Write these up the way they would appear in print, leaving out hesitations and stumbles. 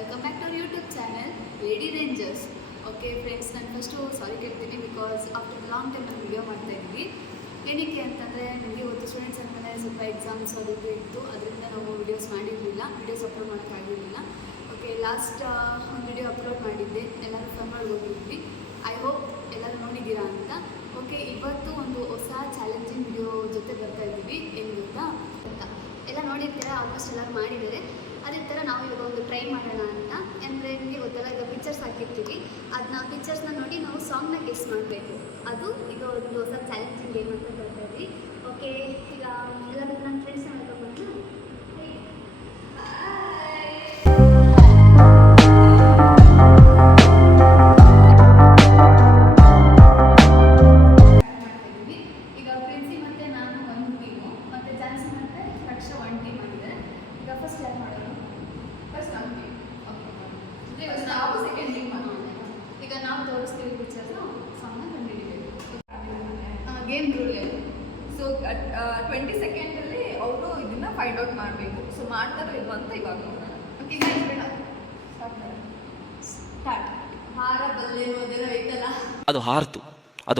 Welcome back to our YouTube channel lady rangers. Okay friends, ನಾನು first sorry ಕೇಳ್ತೀನಿ because after long time ನಾನು video ಮಾಡ್ತಾಯಿದ್ವಿ. ಏನಕ್ಕೆ ಅಂತಂದರೆ ನನಗೆ ಇವತ್ತು ಸ್ಟೂಡೆಂಟ್ಸ್ ಅಂದಮೇಲೆ ಸ್ವಲ್ಪ ಎಕ್ಸಾಮ್ಸ್ ಅದು ಇತ್ತು, ಅದರಿಂದ ನಾವು ವೀಡಿಯೋಸ್ ಮಾಡಿರಲಿಲ್ಲ, ವೀಡಿಯೋಸ್ ಅಪ್ಲೋಡ್ ಮಾಡೋಕ್ಕಾಗಿರಲಿಲ್ಲ. ಓಕೆ, ಲಾಸ್ಟ್ ಒಂದು ವಿಡಿಯೋ ಅಪ್ಲೋಡ್ ಮಾಡಿದ್ದೆ, ಎಲ್ಲರೂ ಫೋನ್ ಮಾಡಿ ಹೋಗಿದ್ವಿ. ಐ ಹೋಪ್ ಎಲ್ಲರೂ ನೋಡಿದ್ದೀರಾ ಅಂತ. ಓಕೆ, ಇವತ್ತು ಒಂದು ಹೊಸ ಚಾಲೆಂಜಿಂಗ್ ವಿಡಿಯೋ ಜೊತೆ ಬರ್ತಾ ಇದ್ದೀವಿ. ಏನು ಗೊತ್ತಾ, ಎಲ್ಲ ನೋಡಿರ್ತೀರಾ, ಆಲ್ಮೋಸ್ಟ್ ಎಲ್ಲರೂ ಮಾಡಿದ್ದಾರೆ. ಅದೇ ಥರ ನಾವು ಇವಾಗ ಒಂದು ಟ್ರೈ ಮಾಡೋಣ ಅಂತ. ಅಂದರೆ ನಿಮಗೆ ಗೊತ್ತಲ್ಲ, ಈಗ ಪಿಕ್ಚರ್ಸ್ ಹಾಕಿರ್ತೀವಿ, ಅದನ್ನ ಪಿಕ್ಚರ್ಸ್ನ ನೋಡಿ ನಾವು ಸಾಂಗ್ನ ಗೆಸ್ ಮಾಡಬೇಕು. ಅದು ಈಗ ಒಂದು ಹೊಸ ಚಾಲೆಂಜಿಂಗ್ ಗೇಮ್ ಅಂತ ಬರ್ತಾ ಇದ್ವಿ. ಓಕೆ, ಈಗ ಎಲ್ಲರೂ ನನ್ನ ಫ್ರೆಂಡ್ಸ್ನ ಮಾಡ್ಕೊಂಡು ತೋರಿಸ್ತೀವಿ ಪಿಕ್ಚರ್ನ, ಸಾಂಗ್ನ ಕಂಡುಹಿಡಿಬೇಕು. ಗೇಮ್ ರೂಲ್ ಏನು? ಸೊ 20 ಸೆಕೆಂಡಲ್ಲಿ ಅವರು ಇದನ್ನ ಫೈಂಡ್ ಔಟ್ ಮಾಡಬೇಕು. ಸೊ ಮಾಡ್ತಾರೋ ಇಲ್ವ ಅಂತ ಇವಾಗ ನೋಡೋಣ. ಓಕೆ ಗೈಸ್, ಬೇಡ ಸ್ಟಾರ್ಟ್. ಹಾರ ಬಲ್ಲೆ ಅನ್ನೋದೇನೋ ಐತಲ್ಲ, ಅದು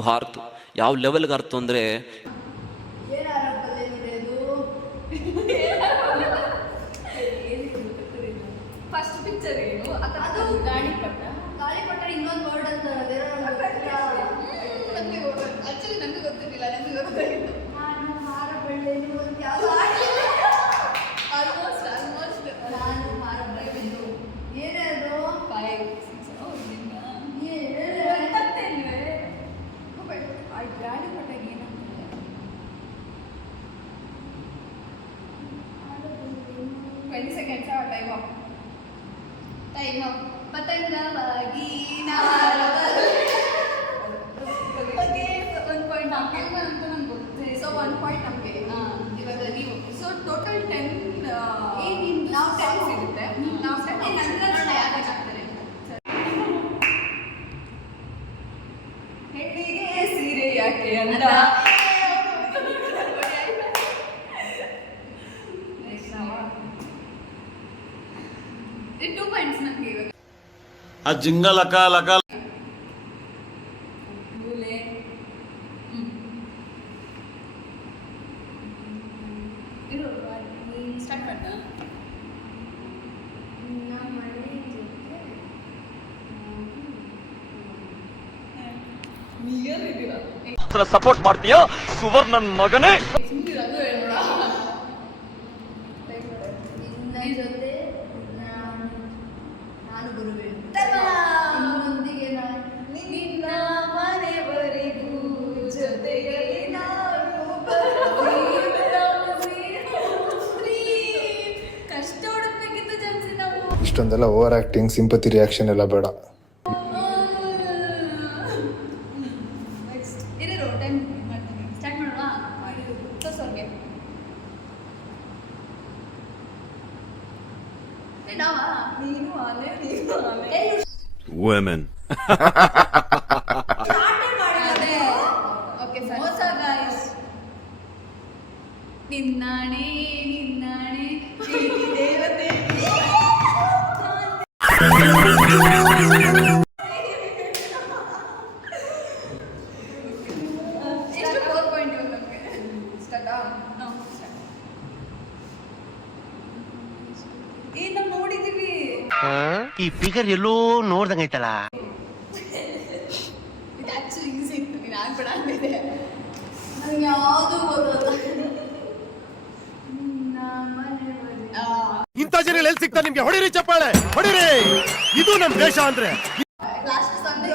ಹಾರ್ತು ಯಾವ ಲೆವೆಲ್ಗೆ ಹಾರ್ತು ಅಂದರೆ ಏನು ಹಾರ ಬಲ್ಲೆ ನೋಡೋದು. ಫಸ್ಟ್ ಪಿಕ್ಚರ್ ಏನು? ಅದು ಗಾಳಿಪಟ. ಇನ್ನೊಂದು ವರ್ಡ್ ಅಂತಾರೆ, ಆಕ್ಚುಲಿ ನನಗೂ ಗೊತ್ತಿರಲಿಲ್ಲ. ನನಗೆ ಗೊತ್ತಾಗಿತ್ತು ನಾನು ಹಾರ ಬಳ್ಳಿ ಆಲ್ಮೋಸ್ಟ್ ನಾನು ಹಾರ ಬಳ್ಳಿ ಏನಾದ್ರು 5 6 ಗಾಳಿಪಟ ಏನಂತಾರೆ? 20 ಸೆಕೆಂಡ್ಸ್ ಟೈಮ್ ಅಪ್. ಪತಂಗವಾಗಿ ಓಕೆ, 1 ಪಾಯಿಂಟ್ ನಮಗೆ ಅಂತ ನಂಗೆ ಗೊತ್ತೇ. ಸೊ 1 ಪಾಯಿಂಟ್ ನಮಗೆ. ಇವಾಗ ನೀವು ಸೊ ಟೋಟಲ್ 10 ನಾವು 10 ಸಿಗುತ್ತೆ. ನಾವು 10 ನಂತರ ಯಾಕೆ ಆಗ್ತಾರೆ? ಹೆಣ್ಣಿಗೆ ಸೀರೆ ಯಾಕೆ ಅಂತ 2 ಪಾಯಿಂಟ್ಸ್ ನಮಗೆ ಇವಾಗ. ಆ ಜಿಂಗ ಲಕ ಲಕ ಸ್ಟಾರ್ಟ್ ಮಾಡ್ತಾ ಸಪೋರ್ಟ್ ಮಾಡ್ತೀಯಾ ಸುವರ್ಣ ನನ್ನ ಮಗನೇ? ಜೊತೆ ನಾನು ಗುರುವೆ ನಿನ್ನೊಂದಿಗೆ ನಿನ್ನ ಮನೆವರೆಗೂ ಜೊತೆಗೆ ಕಷ್ಟ ಹುಡುಕ್ಬೇಕಿತ್ತು ಜನ್ಸಿ ನಾವು. ಇಷ್ಟೊಂದೆಲ್ಲ ಓವರ್ ಆಕ್ಟಿಂಗ್, ಸಿಂಪತಿ ರಿಯಾಕ್ಷನ್ ಎಲ್ಲ ಬೇಡ. women ನಿನ್ನಾಣೆ ದೇವತೆ ಎಷ್ಟು 4 ಪಾಯಿಂಟ್ ಇವಾಗ ನಮಗೆ. ಸ್ಟಾರ್ಟಾ? ಏನ್ ನಾವು ನೋಡಿದೀವಿ. ಈ ಫಿಗರ್ ಎಲ್ಲೋ ನೋಡ್ದಂಗೈತಲ್ಲ. ಇದು ಆಕ್ಚುಲಿ ಈಸಿ ಇತ್ತು, ನೀನು ಆಗ್ಬೇಡ ಅಂತಿದೆ. ನಂಗೆ ಯಾವುದು ಗೊತ್ತಲ್ಲ. ಇಂಥ ಜನ ಎಲ್ಲಿ ಸಿಗ್ತಾ ನಿಮ್ಗೆ? ಹೊಡಿರಿ ಚಪ್ಪಾಳೆ, ಹೊಡಿರಿ. ಇದು ನಮ್ ದೇಶ ಅಂದ್ರೆ. ಲಾಸ್ಟ್ ಸಂಡೆ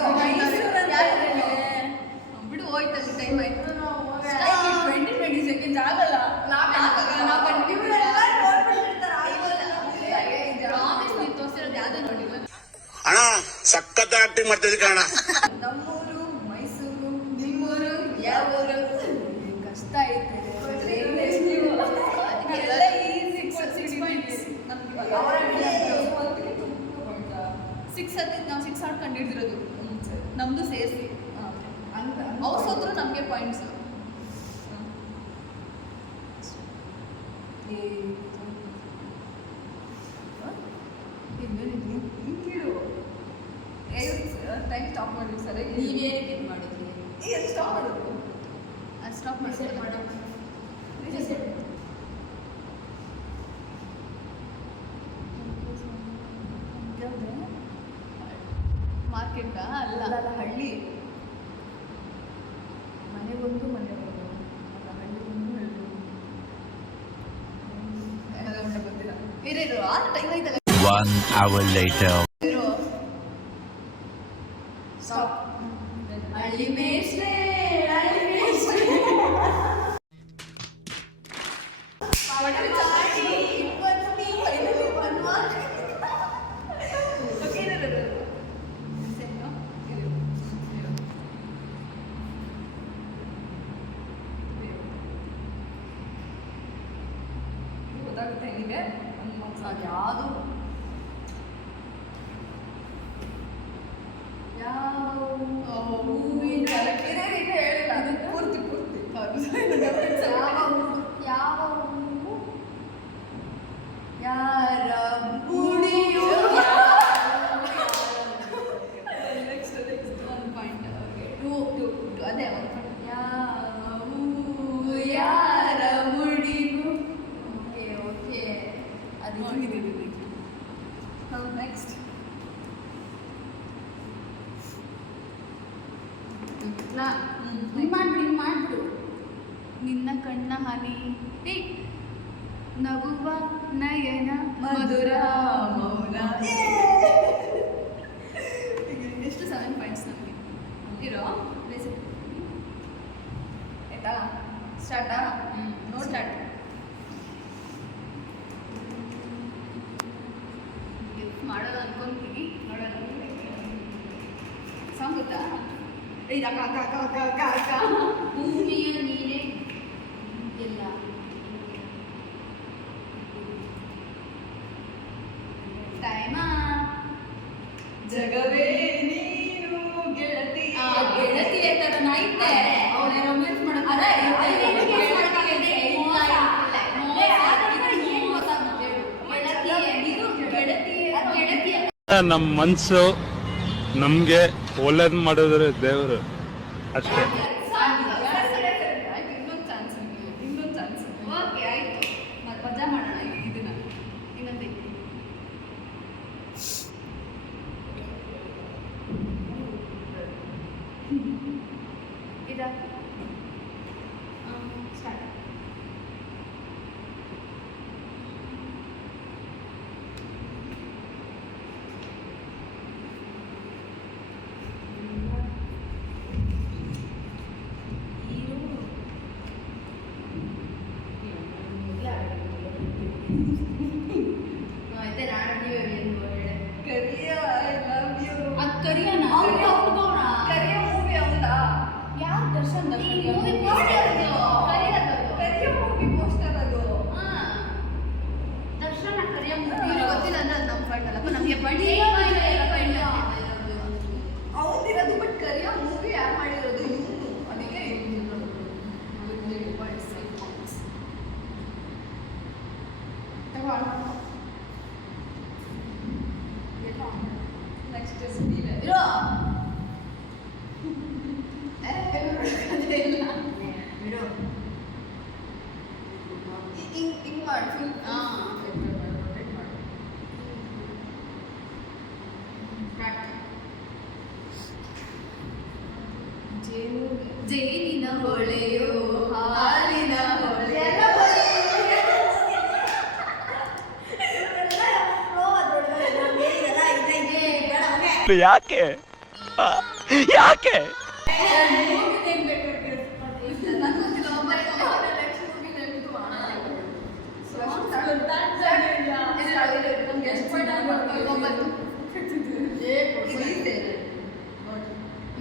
ಬಿಡು, ಹೋಯ್ತಲ್ಲಿ ಟೈಮ್ ಆಯ್ತು. 20 ಸೆಕೆಂಡ್ಸ್ ಆಗಲ್ಲ. ನಾವು ಕಂಟಿನ್ಯೂ ಅಣ್ಣ ಸಖತ್ ಆಕ್ಟಿಂಗ್ ಮಾಡ್ತಿದ್ದೆ ಕಣ. ನಮ್ಮೂರು ಮೈಸೂರು, ನಿಮ್ಮೂರು ಯಾವ ಊರು? ಕಷ್ಟ ಐತೆ. ಅದಕ್ಕೆಲ್ಲ ಈಸಿ. 6 ಪಾಯಿಂಟ್ಸ್ ನಮ್ಗೆ. 6 ಹತ್ತಿದ್ದು ನಾವು 6 ಆಡ್ಕೊಂಡು ಹಿಡಿದಿರೋದು ನಮ್ಮದು ಸೇರಿಸಿ. ಅವ್ರು ಸೋದ್ರು ನಮಗೆ ಪಾಯಿಂಟ್ಸ್. ಸ್ಟಾಪ್ ಮಾಡಿದ್ವಿ ಸರಿ ನೀವೇನಕ್ಕೆ ಇದು ಮಾಡಿದ್ರಿ? ಏನು ಸ್ಟಾಪ್ ಮಾಡೋದು ಅದು ಸ್ಟಾಪ್ Reset ಮಾಡಿ ಮಾಡು. ಮಾರ್ಕೆಟ್ ಅಲ್ಲ ಅಲ್ಲ ಹಳ್ಳಿ ಮನೆಗೊಂದು ಮನೆಗೊಂದು ಅಲ್ಲ ಹಳ್ಳಿ ಒಂದು ಹಳ್ಳಿ ಒಂದು ಗೊತ್ತಿಲ್ಲ ಇರು ಆ ಟೈಮ್ ಐತಲ್ಲ 1 hour later. ಇರು ಸ್ಟಾಪ್ ಹಳ್ಳಿ ಮೇಷ್ಟ್ರೆ ಹಳ್ಳಿ ಮೇಷ್ಟ್ರೆ ಗೊತ್ತಾಗುತ್ತೆ ನಿಮಗೆ ಒಂದು ಮಾರ್ಕ್ಸ್ ಯಾವುದು ಯಾವ ಹೂವಿನ ಹೇಳಿಲ್ಲ ಅದು ಪೂರ್ತಿ ಪೂರ್ತಿ ಯಾವ ಹೂವು ಯಾರ ಗುಡಿಯು ನೆಕ್ಸ್ಟ್ ಒಂದು ಪಾಯಿಂಟ್ ಟು ಅದೇ ಒಂದು ಪಾಯಿಂಟ್ ಯಾವ ಹೂವು ಯಾರ ಮುಡಿಗೂ ಓಕೆ ಓಕೆ ಅದು ಮುಗಿದಿದೆ ಹೌದು ನೆಕ್ಸ್ಟ್ ಮಾಡ್ಬಿಡು ನಿನ್ನ ಕಣ್ಣ ಹನಿ ಏ ನಗುವ ನಯನ ಮಧುರ ಮೌನ ಎಷ್ಟು 7 ಪಾಯಿಂಟ್ಸ್ ನಮಗೆ ಇರೋ ಆಯ್ತಾ ಸ್ಟಾರ್ಟಾ ನೋ ಸ್ಟಾರ್ಟ್ ಮಾಡೋದು ಅನ್ಕೊಂತೀನಿ ನೋಡೋಣ ಸಾಂಗ್ ಗೊತ್ತಾ ಭೂಮಿಯ ನೀನೇ ಎಲ್ಲ ಟೈಮ ಜಗವೇ ನೀನು ಗೆಳತಿ ಗೆಳತಿಯ ಥರನ ಐತೆ ಅವಳ ರೊಮ್ಯಾನ್ಸ್ ಮಾಡೋದು ಗೆಳತಿಯ ನಮ್ಮ ಮನಸ್ಸು ನಮಗೆ ಒಳ್ಳೇದು ಮಾಡಿದ್ರೆ ದೇವರು ಅಷ್ಟೇ. ಇನ್ನೊಂದು ಚಾನ್ಸ್ ಇನ್ನೊಂದು ಚಾನ್ಸ್ ಓಕೆ ಆಯ್ತು ಮತ್ತೆ ಮಜಾ ಮಾಡೋಣ ಇದನ್ನ ಇನ್ನೊಂದು ಇದಾ start Kariya I love you ಕರಿಯನ ಕರಿಯ ಮೂವಿ ಅವನಾ ಯಾರು ದರ್ಶನ್ ಕರಿಯ ಮೂವಿ ಪೋಸ್ಟರ್ ಅದು ದರ್ಶನ ಕರಿಯ ಗೊತ್ತಿಲ್ಲ ಅಂದ್ರೆ ಅದು ನಮ್ಮ ಪಾಯಿಂಟ್ ಅಲ್ಲಪ್ಪ ನಮಗೆ ಅವನಿರೋದು ಬಟ್ ಕರಿಯ ಮೂವಿ ಯಾರು ಮಾಡಿರೋದು ಇವನು ಅದಕ್ಕೆ ನೆಕ್ಸ್ಟ್ ಇರೋ ಹಿಂಗ್ ಮಾಡಿ ಫುಲ್ ಜೇನಿನ ಹೊಳೆಯೋ ಹಾಲಿನ ಹೊಳೆ ಯಾಕೆ ಯಾಕೆ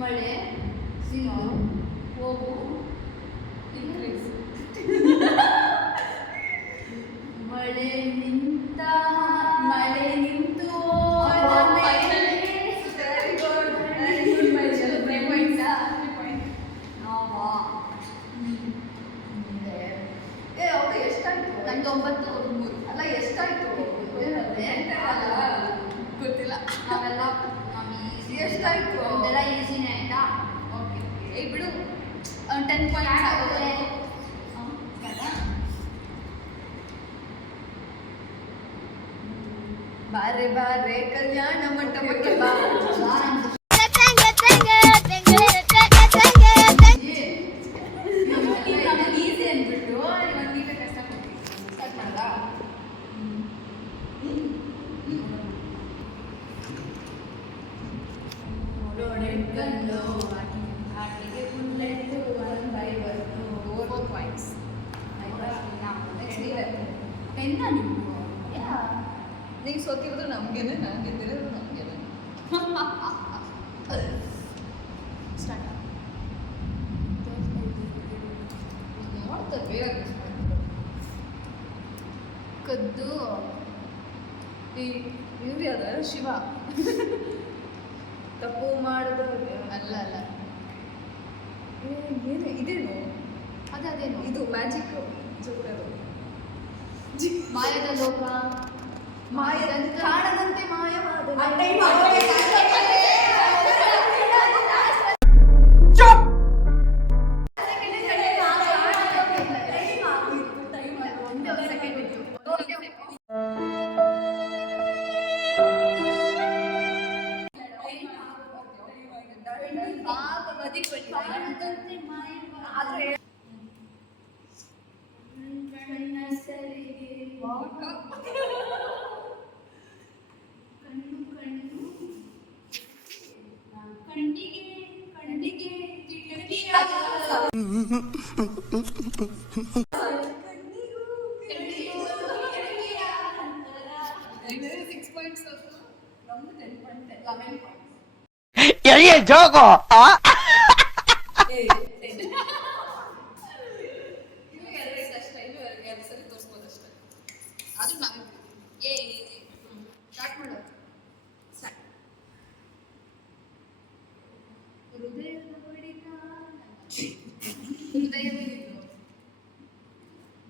ಮಳೆ ಸಿಗು ಹೋಗು ಇನ್ಕ್ರೀಸ್ ಮಳೆ ನಿಂತ ಮಳೆ ನಿಂತು ಎಷ್ಟಾಯ್ತು ನಮ್ದು 9 ಅಲ್ಲ ಎಷ್ಟಾಯ್ತು ಗೊತ್ತಿಲ್ಲ ನಾವೆಲ್ಲ ಎಷ್ಟಾಯ್ತು ಇದೆಲ್ಲ ಬಾರೆ ಬಾರೆ ಕಲ್ಯಾಣ ಮಂಟಪಕ್ಕೆ ಬಾ. ಈಸಿ ಅಂದ್ಬಿಟ್ಟು ಇವಾಗ ನೀವೇ ಕಷ್ಟ ಸ್ಟಾರ್ಟ್ ಮಾಡಾ? ನೋಡೋಣೆಂದು ಆಟಿಗೆ ಬುಲ್ಲೆಟ್ಟು 1 by 1 4 ಪಾಯಿಂಟ್ಸ್ ಆಯ್ತಾ? ನೆಕ್ಸ್ಟ್ ನೀವೇ ಪೆನ್ನ ನಿಮ್ದು ನೀವು ಸೋತಿರೋದು ನಮಗೇನೆ, ನಾನು ಗೆದ್ದಿರೋದು ನಮಗೇನೆ. ಸ್ಟಾರ್ಟ್ ನೋಡ್ತಾರೆ ಬೇಗ ಕದ್ದು ಇವ್ರು ಯಾವ್ದಾರ ಶಿವ ತಪ್ಪು ಮಾಡಿದವ್ರು ಅಲ್ಲ ಅಲ್ಲ ಏನು ಇದೇನು ಅದೇನು ಇದು ಮ್ಯಾಜಿಕ್ ಜೋಕರು ಮಾಯದ ಲೋಕ ಮಾಯದಂತೆ ಕಾಣದಂತೆ ಮಾಯವಾದ ಜೋಗೋ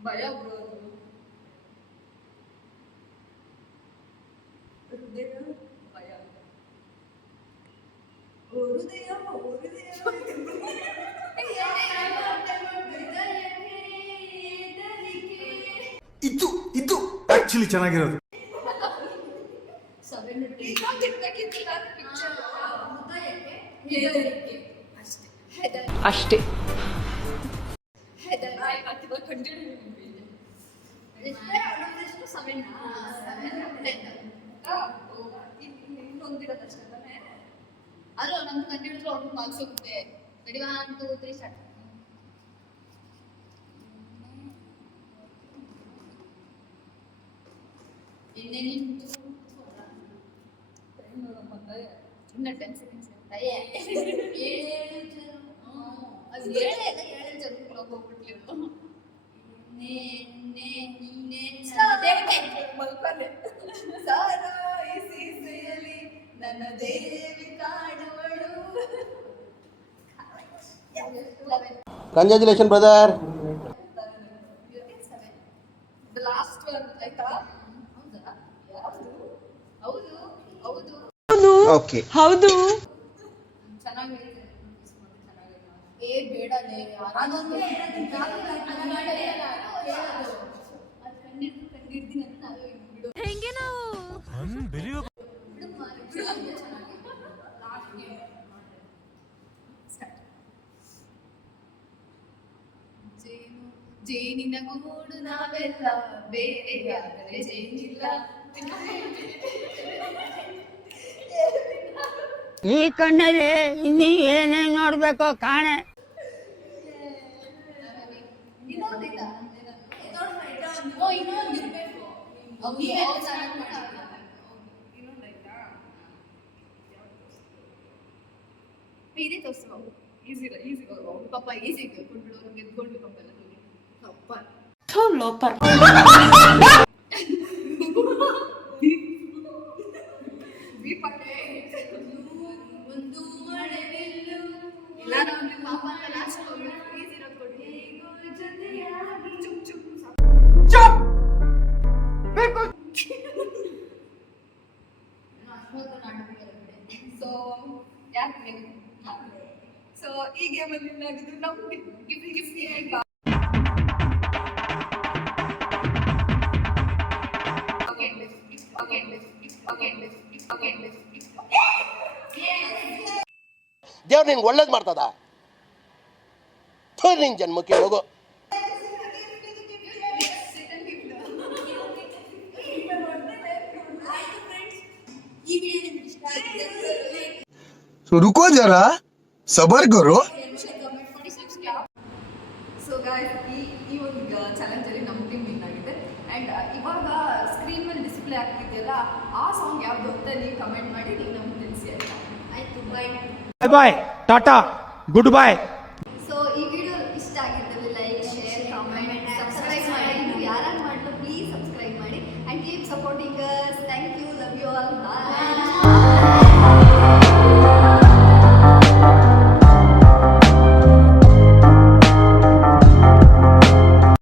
ಭಯ ಬ್ರೋ ಹೃದಯ ಭಯ ಹೃದಯ ಇದು ಆಕ್ಚುಲಿ ಚೆನ್ನಾಗಿರೋದು. ಅಷ್ಟೇ. ಅದು ನಮ್ಗೆ ಕಂಡಿಡಿದ್ರು ಅವ್ರಿಗೆ ಮಾರ್ಕ್ಸ್ ಹೋಗುತ್ತೆ. Ready 1 2 3 start. ಇನ್ನ 10 seconds ಅದು ಏಳೇ ಜನ ಹೋಗ್ಬಿಟ್ಲಿರು. ನನ್ನ ದೇವಿ ಕಾಡುವಳು. Congratulation brother. ಲಾಸ್ಟ್ ಒನ್ ಆಯ್ತಾ? ಹೌದು ಹೌದು ಓಕೆ ಹೌದು. ಚೆನ್ನಾಗಿ ಏ ಬೇಡಲೇ ಕಂಡಿಡ್ತೀನಿ ಅಂತ ನಾವೇ ಬಿಡು. ಹೆಂಗೆ ನಾವು ಜೇನಿನ ಗೂಡು ನಾವೆಲ್ಲ ಬೇರೆಯಾದರೆ ಜೇನಿಲ್ಲ. ಈ ಕಣ್ಣಲ್ಲಿ ಇನ್ನೀ ಏನೇನ್ ನೋಡ್ಬೇಕೋ ಕಾಣೆ. ಇನ್ನೊಂದಿಲ್ಲ ಇನ್ನೊಂದಿರ್ಬೇಕು. ಇದೇ ತೋರಿಸುವ ಈಸಿ ಪಾಪ ಈಸಿ ಕೊಟ್ಬಿಡು ಗೆದ್ಕೊಂಡು ಪಾಪ ಎಲ್ಲ ಅಪ್ಪ ಒಂದು ಮಳೆ ಬಿಲ್ಲು ಇಲ್ಲ ನಾವು ಪಾಪ ಅಂತ ಲಾಸ್ಟ್ ಈಸಿ ಇರೋದು ಕೊಡಿ. ಸೊ ಯಾಕೆ ಸೊ ಈ ಗೇಮಲ್ಲಿ ಏನಾಗಿದ್ರು ನಾವು ಗಿಫ್ಟ್ ಓಕೆ ದೇವ್ರು ನಿನ್ಗೆ ಒಳ್ಳೇದು ಮಾಡ್ತದ ನಿನ್ ಜನ್ಮಕ್ಕೆ ಹೋಗೋ. रुको जरा सबर करो. ಸೊ ಗಾಯ್ಸ್ ಈ ಒಂದು ಚಾಲೆಂಜಲ್ಲಿ ನಮ್ಮ ಟೀಮ್ ವಿನ್ ಆಗಿದೆ. ಆ್ಯಂಡ್ ಇವಾಗ ಸ್ಕ್ರೀನ್ ಮೇಲೆ ಡಿಸ್ಪ್ಲೇ ಆಗ್ತಿದೆಯಲ್ಲ ಆ ಸಾಂಗ್ ಯಾವುದು ಅಂತ ನೀವು ಕಮೆಂಟ್ ಮಾಡಿ ನೀವು ನಮ್ಗೆ ತಿಳಿಸಿ ಆಯ್ತಾ. ಆಯಿತು, ಬಾಯ್ ಬಾಯ್ ಟಾಟಾ ಗುಡ್ ಬಾಯ್. ಸೊ ಈ ವಿಡಿಯೋ ಇಷ್ಟ ಆಗಿದ್ದಲ್ಲಿ ಲೈಕ್ ಶೇರ್ ಕಾಮೆಂಟ್ ಸಬ್ಸ್ಕ್ರೈಬ್ ಮಾಡಿ. ನೀವು ಯಾರು ಮಾಡಲು ಪ್ಲೀಸ್ ಸಬ್ಸ್ಕ್ರೈಬ್ ಮಾಡಿ and keep supporting us. Thank you, love you all, bye.